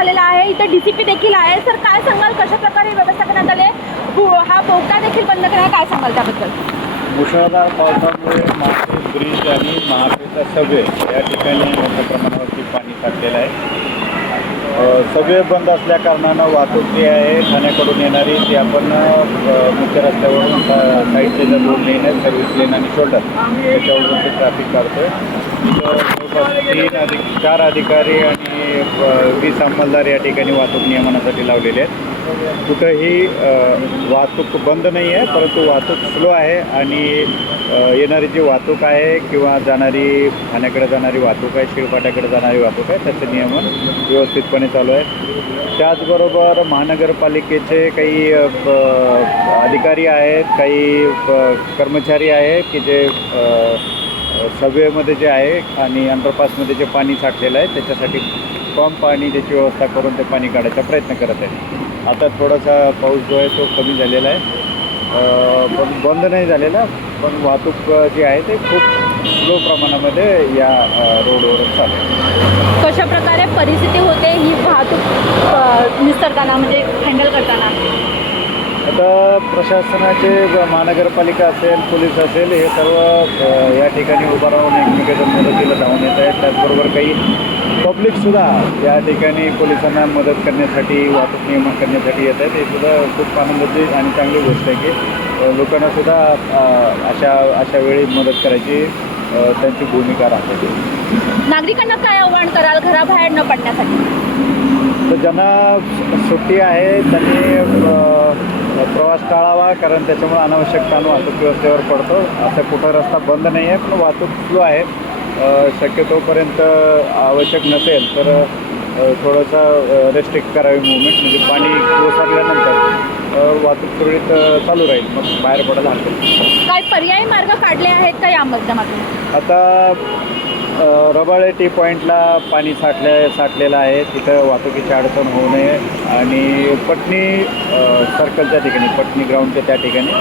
DCP देखील आहे. Sir काय सांगाल? कशा प्रकारे व्यवस्था करण्यात आली हा बोगदा देखील बंद करण्यात काय सांगाल त्याबद्दल? मुसळधार पावसामुळे महापे ब्रिज आणि महापेचा सगळे या ठिकाणी मोठ्या प्रमाणावरती पाणी साठलेलं आहे. सगळे बंद असल्या कारणानं वाहतूक जी आहे ठाण्याकडून येणारी ती आपण मुख्य रस्त्यावरून साईडचे जर दोन लेन आहेत सर्व्हिस लेन आणि शोल्डर त्याच्यावरून ते ट्रॅफिक काढतो आहे जवळपास तीन अधिक चार अधिकारी आणि वीस अंमलदार या ठिकाणी वाहतूक नियमनासाठी लावलेले आहेत. कुठंही वाहतूक बंद नाही आहे परंतु वाहतूक स्लो आहे आणि येणारी जी वाहतूक आहे किंवा जाणारी ठाण्याकडे जाणारी वाहतूक आहे शिळपाट्याकडे जाणारी वाहतूक आहे त्याचं नियमन व्यवस्थितपणे चालू आहे त्याचबरोबर महानगरपालिकेचे काही ब- अधिकारी आहेत काही कर्मचारी आहेत की जे सबवेमध्ये जे आहे आणि अंडरपासमध्ये जे पाणी साठलेलं आहे त्याच्यासाठी पंप आणि त्याची व्यवस्था करून ते पाणी काढायचा प्रयत्न करत आहे. आता थोडासा पाऊस जो आहे तो कमी झालेला आहे. पण बंद नाही झालेला पण वाहतूक जी आहे ते खूप स्लो प्रमाणामध्ये या रोडवर रोडवरून चालू कशा प्रकारे परिस्थिती होते ही वाहतूक निसरताना निसर्गाना म्हणजे हँडल करताना? आता प्रशासनाचे महानगरपालिका असेल पोलीस असेल हे सर्व या ठिकाणी उभं राहून एकमेकांच्या मदतीला धावून येत आहेत. त्याचबरोबर काही पब्लिकसुद्धा या ठिकाणी पोलिसांना मदत करण्यासाठी वाहतूक नियमन करण्यासाठी येत आहेत. हे सुद्धा खूप आनंदाची आणि चांगली गोष्ट आहे की लोकांनासुद्धा अशा अशा वेळी मदत करायची त्यांची भूमिका राहते. नागरिकांना काय आव्हान कराल? घराबाहेर न पडण्यासाठी. तर ज्यांना सुट्टी आहे त्यांनी कारण त्याच्यामुळे अनावश्यक ताण वाहतूक व्यवस्थेवर पडतो. असं कुठं रस्ता बंद नाही आहे पण वाहतूक सुरू आहे. शक्यतोपर्यंत आवश्यक नसेल तर थोडंसं रेस्ट्रिक्ट करावी मुवमेंट म्हणजे पाणी ओसरल्यानंतर वाहतूक सुरळीत चालू राहील. मग बाहेर पडायला हरकत. काय पर्यायी मार्ग काढले आहेत का या माध्यमातून? आता रबाळे टी पॉईंटला पाणी साठले साठलेलं आहे. तिथं वाहतुकीची अडचण होऊ नये. आणि पटणी सर्कलच्या ठिकाणी पटणी ग्राउंडच्या त्या ठिकाणी.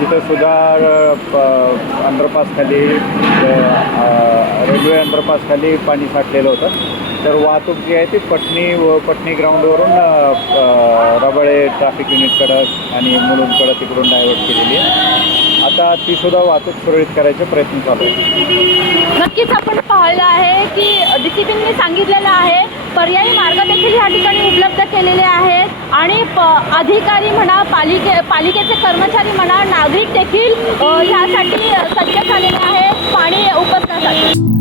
तिथं सुद्धा अंडरपासखाली रेल्वे अंडरपासखाली पाणी साठलेलं होतं. तर वाहतूक जी आहे ती पटणी व पटणी ग्राउंडवरून अ, रबाळे ट्रॅफिक युनिटकडं आणि मुलुंडकडं तिकडून डायव्हर्ट केलेली आहे. आता तीसुद्धा वाहतूक सुरळीत करायचे प्रयत्न चालू आहे नक्कीच आपण पाहिलं आहे की डीसीपींनी सांगितलेलं आहे. पर्यायी मार्ग देखील या ठिकाणी उपलब्ध केलेले आहेत. आणि प अधिकारी म्हणा पालिके पालिकेचे कर्मचारी म्हणा नागरिक देखील यासाठी सज्ज झालेले आहेत. पाणी उपस्थित